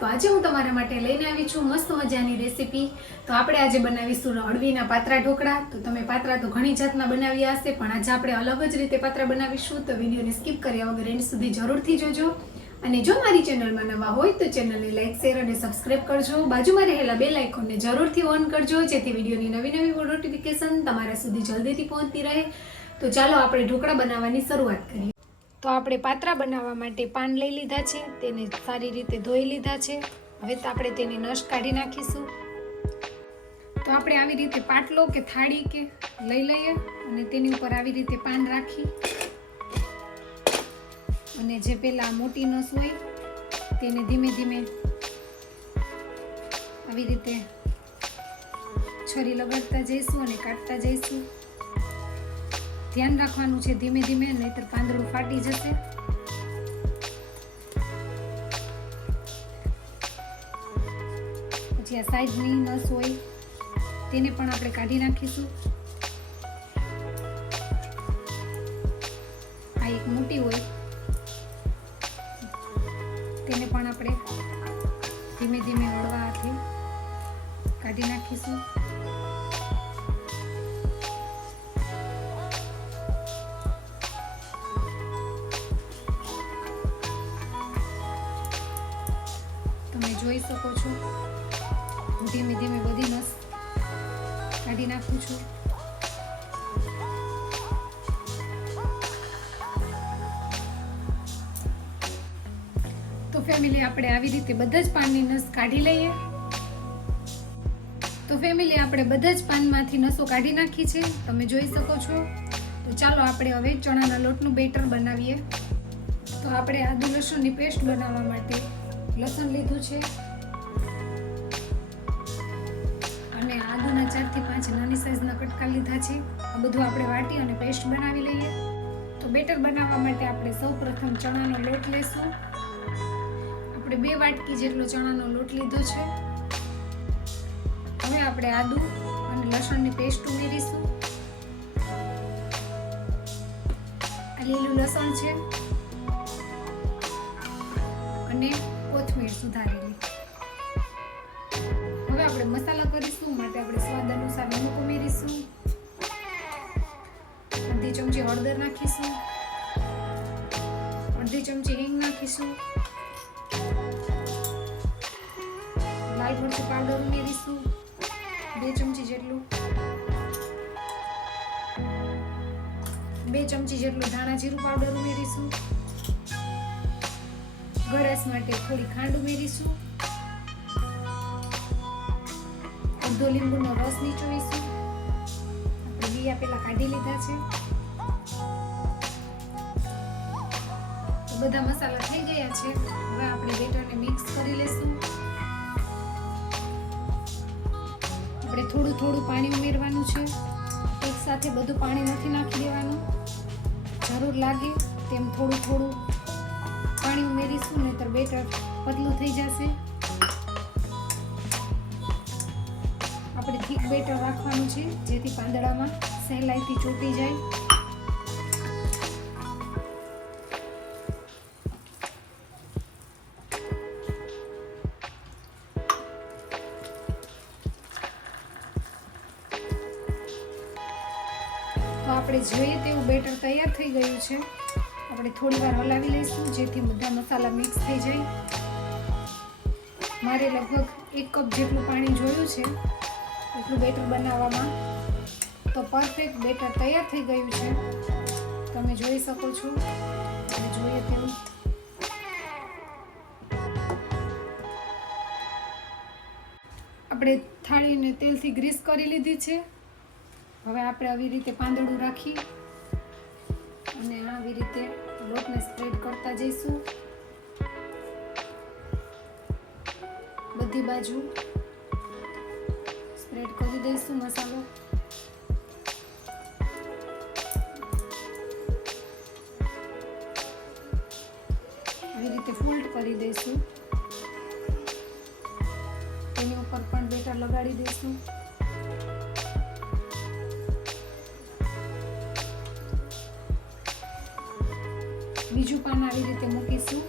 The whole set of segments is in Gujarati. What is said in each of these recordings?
તો આજે હું તમારા માટે લઈને આવી છું મસ્ત મજાની રેસીપી। તો આપણે આજે બનાવીશું અળવીના પાત્રા ઢોકળા। તો તમે પાત્રા તો ઘણી જાતના બનાવ્યા હશે, પણ આજે આપણે અલગ જ રીતે પાત્રા બનાવીશું। તો વિડીયોને સ્કીપ કર્યા વગર એન્ડ સુધી જરૂરથી જોજો। અને જો મારી ચેનલમાં નવા હોય તો ચેનલને લાઈક, શેર અને સબસ્ક્રાઇબ કરજો। બાજુમાં રહેલા બેલ આઇકોનને જરૂરથી ઓન કરજો, જેથી વિડીયોની નવી નોટિફિકેશન તમારા સુધી જલ્દીથી પહોંચતી રહે। તો ચાલો આપણે ઢોકળા બનાવવાની શરૂઆત કરીએ। તો આપણે પાત્રા બનાવવા માટે પાન લઈ લીધા છે, તેને સારી રીતે ધોઈ લીધા છે। હવે તો આપણે તેની નસ કાઢી નાખીશું। તો આપણે આવી રીતે પાટલો કે થાળી કે લઈ લઈએ અને તેની ઉપર આવી રીતે પાન રાખી અને જે પેલા મોટી નસ હોય તેને ધીમે ધીમે આવી રીતે છરી લગાડતા જઈશું અને કાઢતા જઈશું। ધ્યાન રાખવાનું છે ધીમે ધીમે, નહીતર પાંદડું ફાટી જશે। પછી આ સાઈડની નસ હોય તેને પણ આપણે કાઢી નાખીશું। આ એક મોટી હોય તેને પણ આપણે ધીમે ધીમે વળવા હાથે કાઢી નાખીશું। તમે જોઈ શકો છો હું ધીમે ધીમે બધી નસ કાઢી નાખું છું। તો ફેમિલી આપણે આવી રીતે બધા જ પાનની નસ કાઢી લઈએ। તો ફેમિલી આપણે બધા જ પાનમાંથી નસો કાઢી નાખી છે, તમે જોઈ શકો છો। તો ચાલો આપણે હવે ચણાના લોટનું બેટર બનાવીએ। તો આપણે આદુ લસણની પેસ્ટ બનાવવા માટે લસણ લીધું છે અને આદુના 4 થી 5 નાની સાઈઝના કટકા લીધા છે। આ બધું આપણે વાટી અને પેસ્ટ બનાવી લઈએ। તો બેટર બનાવવા માટે આપણે સૌપ્રથમ ચણાનો લોટ લેશું। આપણે 2 વાટકી જેટલો ચણાનો લોટ લીધો છે। હવે આપણે આદુ અને લસણની પેસ્ટ ઉમેરીશું। આ લીલું લસણ છે અને કોથમીર સુધારેલી। હવે આપણે મસાલા કરીશું, માટે આપણે સ્વાદ અનુસાર નમક ઉમેરીશું। અડધી ચમચી હળદર નાખીશું, અડધી ચમચી હિંગ નાખીશું, લાલ મરચું પાવડર ઉમેરીશું 2 ચમચી જેટલું, 2 ચમચી જેટલું ધાણા જીરું પાવડર ઉમેરીશું। ગળાશ માટે થોડી ખાંડ ઉમેરીશું। અડધો લીંબુનો રસ નીચોવીશું। આપણે બીયા પેલા કાઢી લીધા છે। તો બધા મસાલા થઈ ગયા છે। હવે આપણે બેટરને મિક્સ કરી લેશું। આપણે થોડું થોડું પાણી ઉમેરવાનું છે, એક સાથે બધું પાણી નથી નાખી દેવાનું। જરૂર લાગે તેમ થોડું થોડું પાણી ઉમેરીશું, નહીતર બેટર પતલું થઈ જશે। આપણે થીક બેટર રાખવાનું છે, જેથી પાંદડામાં સહેલાઈથી ચોંટી જાય। તો આપણે જોઈએ તેવું બેટર તૈયાર થઈ ગયું છે। આપણે થોડી વાર હલાવી લઈશું, જેથી બધા મસાલા મિક્સ થઈ જાય। મારે લગભગ 1 કપ જેટલું પાણી જોયું છે એટલું બેટર બનાવવામાં। તો પરફેક્ટ બેટર તૈયાર થઈ ગયું છે, તમે જોઈ શકો છો। અને જોઈએ તેવું આપણે થાળીને તેલથી ગ્રીસ કરી લીધી છે। હવે આપણે આવી રીતે પાંદડું રાખી અને આવી રીતે લોટને સ્પ્રેડ કરતા જઈશું। બધી બાજુ સ્પ્રેડ કરી દઈશું મસાલો। આવી રીતે ફોલ્ડ કરી દઈશું। તેની ઉપર પણ બેટર લગાડી દઈશું। બીજું પાન આવી રીતે મૂકીશું।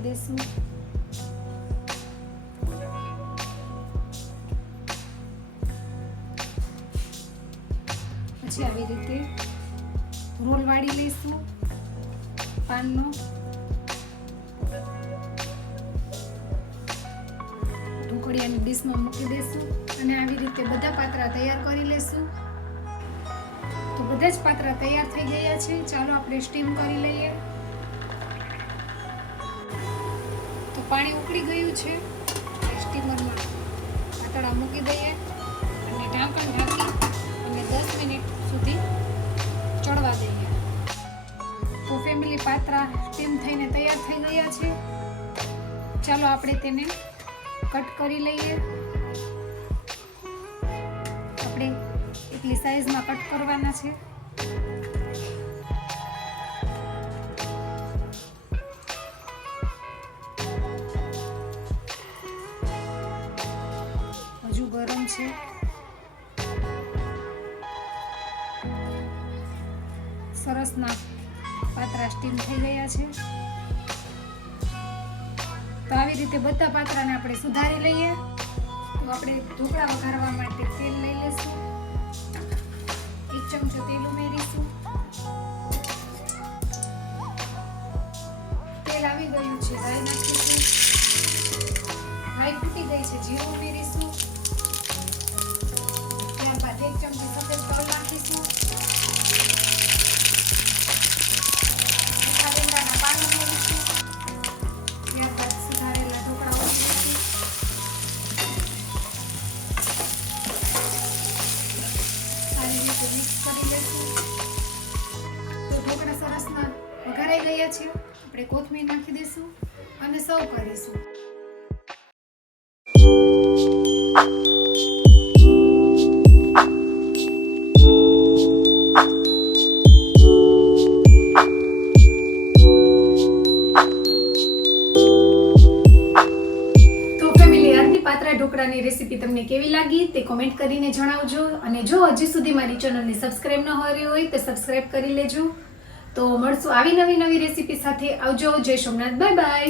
નાખી દઈશું. પછી આવી રીતે રોલ વાળી લઈશું પાનનો. ઢોકળિયાની ડીશમાં મૂકી દઈશું અને આવી રીતે બધા પાત્રા તૈયાર કરી લઈશું. તો બધા જ પાત્રા તૈયાર થઈ ગયા છે. ચાલો આપણે સ્ટીમ કરી લઈએ. તો પાણી ઉકળી ગયું છે. સ્ટીમરમાં પાતળા મૂકી દઈએ અને ઢાંકણ ઢાંકી અને 10 મિનિટ સુધી ચડવા દઈએ. તો ફેમિલી પાત્રા સ્ટીમ થઈને તૈયાર થઈ ગયા છે. ચાલો આપણે તેને કટ કરી લઈએ. આપણે એટલી સાઈઝમાં કટ કરવાના છે. હજુ ગરમ છે. સરસના પાત્રા સ્ટીમ થઈ ગયા છે. તો આવી રીતે બધા પાત્રાને આપણે સુધારી લઈએ. તો આપણે ઢોકળા વઘારવા માટે તેલ લઈ લઈશું. 1 ચમચો તેલ ઉમેરીશું. તેલ આવી ગયું છે. રાઈ નાખીશું. રાઈ ફૂટી ગઈ છે. જીરું ઉમેરીશું. ત્યારબાદ 1 ચમચી સફેદ તલ નાખીશું. લીંડાના પાન ઉમેરીશું. ત્યારબાદ સુધારેલા ઢોકળા ઉમેરીશું. સારી રીતે મિક્સ કરી લઈશું. તો ઢોકળા સરસના વઘારાઈ ગયા છે. આપણે કોથમીર નાખી દઈશું અને સર્વ કરીશું. ઢોકળાની રેસીપી તમને કેવી લાગી તે કોમેન્ટ કરીને જણાવજો. અને જો હજી સુધી મારી ચેનલને સબસ્ક્રાઇબ ન કરી હોય તો સબસ્ક્રાઇબ કરી લેજો. તો મળશું આવી નવી રેસીપી સાથે. આવજો. જય સોમનાથ. Bye bye.